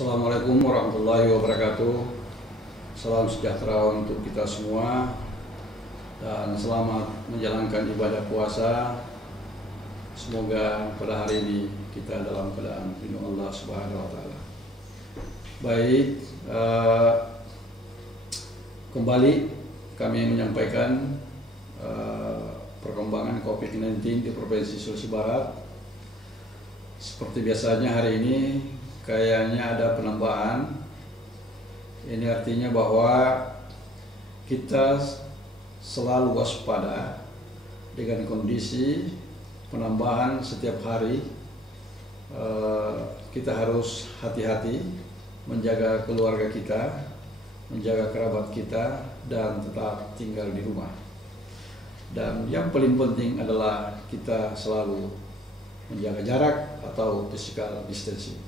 Assalamualaikum warahmatullahi wabarakatuh. Salam sejahtera untuk kita semua dan selamat menjalankan ibadah puasa. Semoga pada hari ini kita dalam keadaan lindung Allah Subhanahu wa taala. Baik, kembali kami menyampaikan perkembangan COVID-19 di Provinsi Sulawesi Barat. Seperti biasanya hari ini kayaknya ada penambahan. Ini artinya bahwa kita selalu waspada dengan kondisi penambahan setiap hari. Kita harus hati-hati menjaga keluarga kita, menjaga kerabat kita, dan tetap tinggal di rumah. Dan yang paling penting adalah kita selalu menjaga jarak atau physical distancing.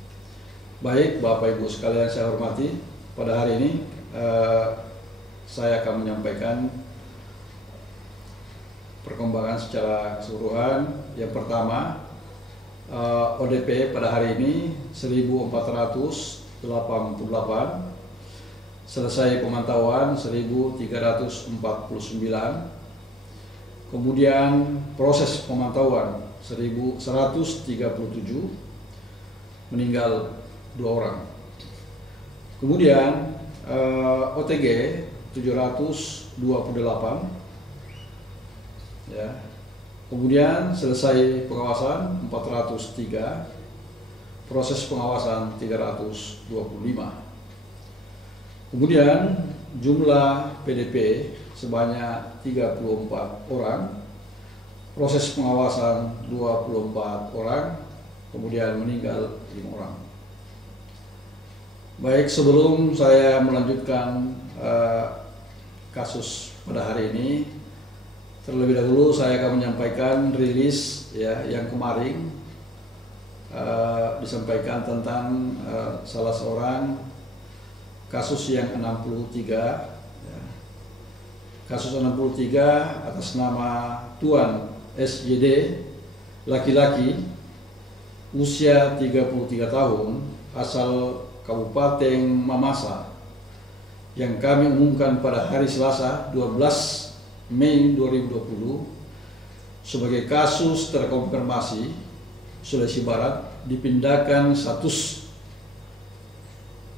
Baik, Bapak Ibu sekalian saya hormati, pada hari ini saya akan menyampaikan perkembangan secara keseluruhan. Yang pertama, ODP pada hari ini 1488, selesai pemantauan 1349, kemudian proses pemantauan 1137, meninggal 2 orang. Kemudian OTG 728, ya. Kemudian selesai pengawasan 403, proses pengawasan 325. Kemudian jumlah PDP sebanyak 34 orang, proses pengawasan 24 orang, kemudian meninggal 5 orang. Baik, sebelum saya melanjutkan kasus pada hari ini, terlebih dahulu saya akan menyampaikan rilis ya yang kemarin disampaikan tentang salah seorang kasus yang 63, ya. Kasus 63 atas nama Tuan SJD, laki-laki, usia 33 tahun, asal Kabupaten Mamasa, yang kami umumkan pada hari Selasa 12 Mei 2020 sebagai kasus terkonfirmasi Sulawesi Barat, dipindahkan status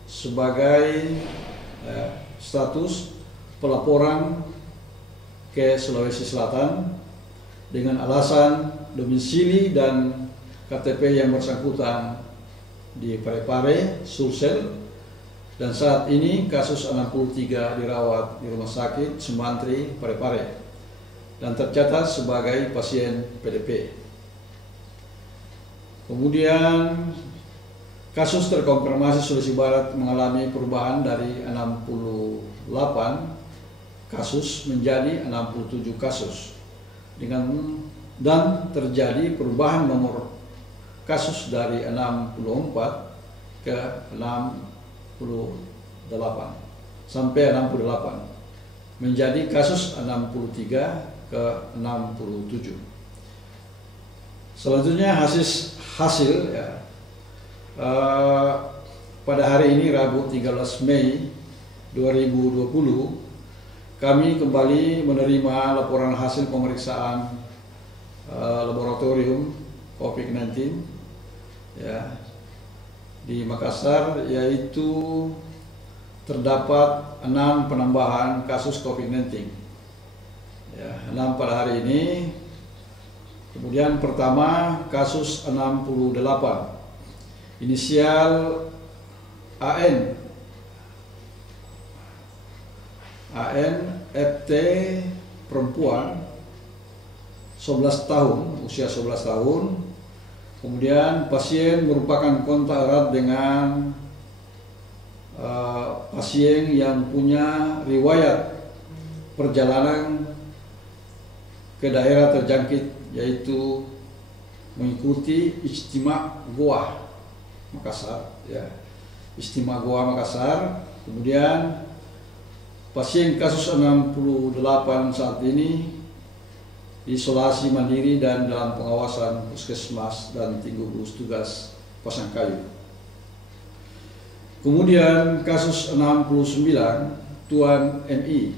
sebagai status pelaporan ke Sulawesi Selatan dengan alasan domisili dan KTP yang bersangkutan di Parepare, Sulsel, dan saat ini kasus 63 dirawat di Rumah Sakit Sumantri, Parepare, dan tercatat sebagai pasien PDP. Kemudian kasus terkonfirmasi Sulawesi Barat mengalami perubahan dari 68 kasus menjadi 67 kasus, dan terjadi perubahan nomor kasus dari 64 ke 68 sampai 68 menjadi kasus 63 ke 67. Selanjutnya hasil ya, pada hari ini Rabu 13 Mei 2020 kami kembali menerima laporan hasil pemeriksaan laboratorium COVID-19 ya di Makassar, yaitu terdapat 6 penambahan kasus COVID-19 ya, 6 pada hari ini. Kemudian pertama kasus 68, inisial AN FT, perempuan, 11 tahun, usia 11 tahun. Kemudian pasien merupakan kontak erat dengan pasien yang punya riwayat perjalanan ke daerah terjangkit, yaitu mengikuti Ijtima Goa Makassar ya. Ijtima Goa Makassar. Kemudian pasien kasus 68 saat ini isolasi mandiri dan dalam pengawasan puskesmas dan gugus tugas Pasangkayu. Kemudian kasus 69, Tuan MI,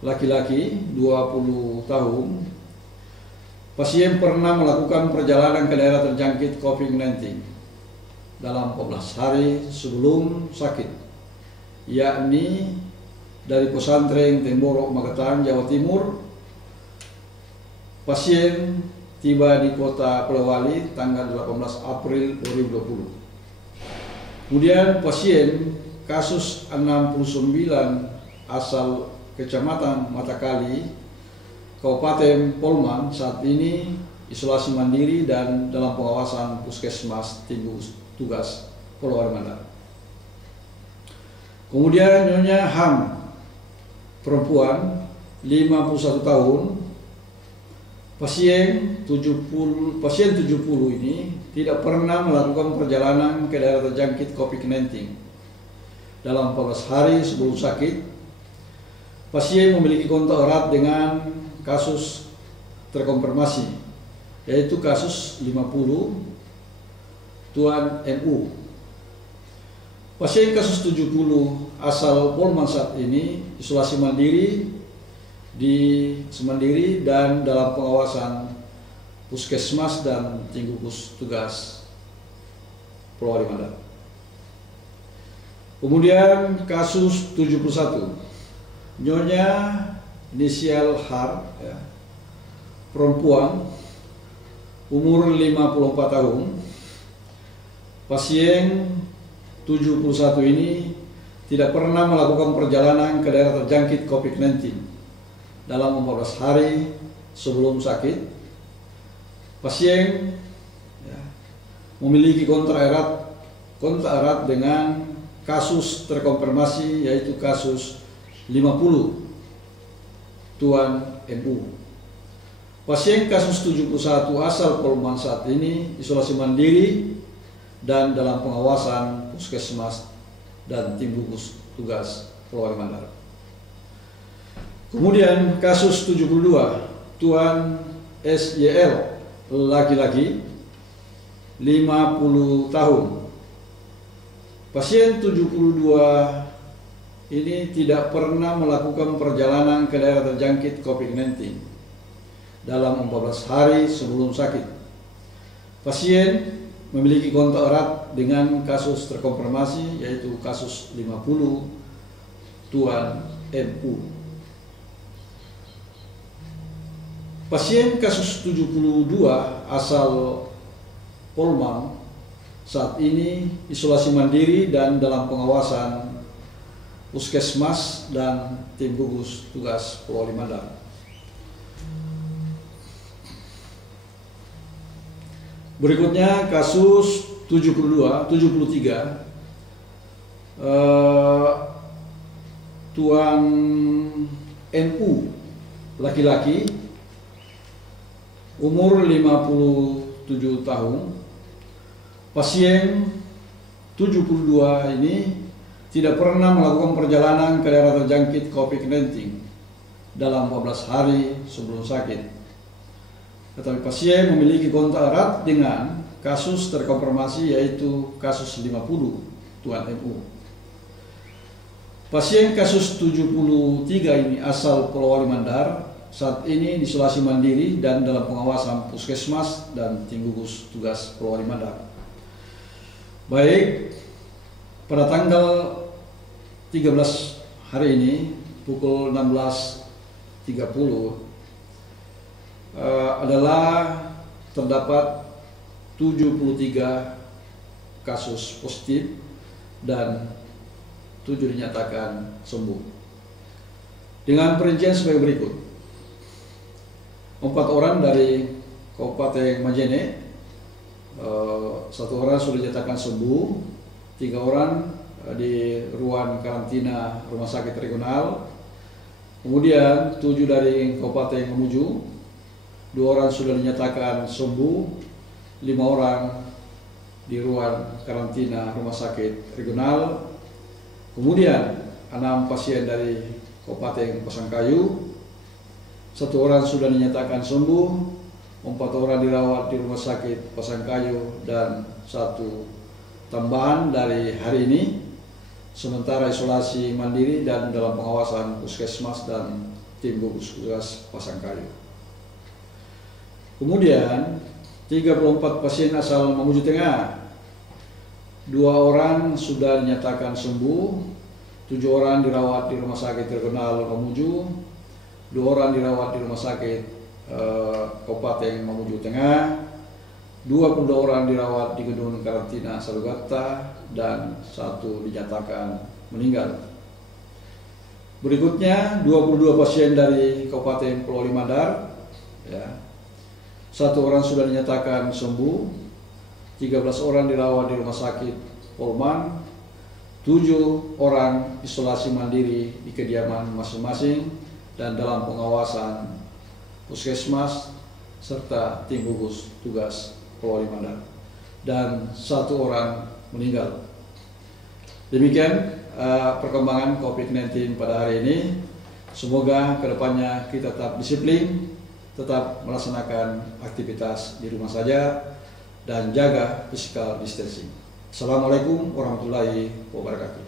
laki-laki 20 tahun, pasien pernah melakukan perjalanan ke daerah terjangkit COVID-19 dalam 14 hari sebelum sakit, yakni dari pesantren Temboro, Magetan, Jawa Timur. Pasien tiba di kota Polewali tanggal 18 April 2020. Kemudian pasien kasus 69 asal Kecamatan Matakali, Kabupaten Polman, saat ini isolasi mandiri dan dalam pengawasan Puskesmas Tim Gugus Tugas Polewali Mandar. Kemudian Nyonya Ham, perempuan 51 tahun, pasien 70 ini tidak pernah melakukan perjalanan ke daerah terjangkit COVID-19 dalam 14 hari sebelum sakit. Pasien memiliki kontak erat dengan kasus terkonfirmasi, yaitu kasus 50 Tuan NU. Pasien kasus 70 asal Polman saat ini isolasi mandiri dan dalam pengawasan Puskesmas dan Tim Gugus Tugas Polewali Mandar. Kemudian kasus 71, Nyonya inisial Har, ya, perempuan umur 54 tahun, pasien 71 ini tidak pernah melakukan perjalanan ke daerah terjangkit COVID-19 dalam 14 hari sebelum sakit. Pasien, ya, memiliki kontak erat dengan kasus terkonfirmasi, yaitu kasus 50 Tuan NU. Pasien kasus 71 asal Polman saat ini isolasi mandiri dan dalam pengawasan Puskesmas dan Tim Gugus Tugas Polewali Mandar. Kemudian kasus 72 Tuan SYL, laki-laki 50 tahun. Pasien 72 ini tidak pernah melakukan perjalanan ke daerah terjangkit COVID-19 dalam 14 hari sebelum sakit. Pasien memiliki kontak erat dengan kasus terkonfirmasi, yaitu kasus 50 Tuan MU. Pasien kasus 72 asal Polman saat ini isolasi mandiri dan dalam pengawasan Puskesmas dan Tim Gugus Tugas Polewali Mandar. Berikutnya kasus 73 Tuan NU, laki-laki umur 57 tahun. Pasien 72 ini tidak pernah melakukan perjalanan ke daerah terjangkit COVID-19 dalam 14 hari sebelum sakit. Tetapi pasien memiliki kontak erat dengan kasus terkonfirmasi, yaitu kasus 50 Tuan MU. Pasien kasus 73 ini asal Polewali Mandar, saat ini isolasi mandiri dan dalam pengawasan Puskesmas dan Tim Gugus Tugas Polewali Mandar. Baik, pada tanggal 13 hari ini pukul 16.30 adalah terdapat 73 kasus positif dan 7 dinyatakan sembuh. Dengan perincian sebagai berikut: 4 orang dari Kabupaten Majene, 1 orang sudah dinyatakan sembuh, 3 orang di ruang karantina Rumah Sakit Regional, kemudian 7 dari Kabupaten Mamuju, 2 orang sudah dinyatakan sembuh, 5 orang di ruang karantina Rumah Sakit Regional, kemudian 6 pasien dari Kabupaten Pasangkayu, 1 orang sudah dinyatakan sembuh, 4 orang dirawat di Rumah Sakit Pasangkayu, dan 1 tambahan dari hari ini, sementara isolasi mandiri dan dalam pengawasan Puskesmas dan tim gugus tugas Pasangkayu. Kemudian 34 pasien asal Mamuju Tengah, 2 orang sudah dinyatakan sembuh, 7 orang dirawat di Rumah Sakit Regional Mamuju, 2 orang dirawat di Rumah Sakit Kabupaten Mamuju Tengah, 22 orang dirawat di gedung karantina Salugata, dan 1 dinyatakan meninggal. Berikutnya 22 pasien dari Kabupaten Pulau Limandar, ya. 1 orang sudah dinyatakan sembuh, 13 orang dirawat di Rumah Sakit Polman, 7 orang isolasi mandiri di kediaman masing-masing dan dalam pengawasan Puskesmas serta tim gugus tugas Pulau Limandar, dan 1 orang meninggal. Demikian perkembangan COVID-19 pada hari ini. Semoga kedepannya kita tetap disiplin, tetap melaksanakan aktivitas di rumah saja, dan jaga physical distancing. Assalamualaikum warahmatullahi wabarakatuh.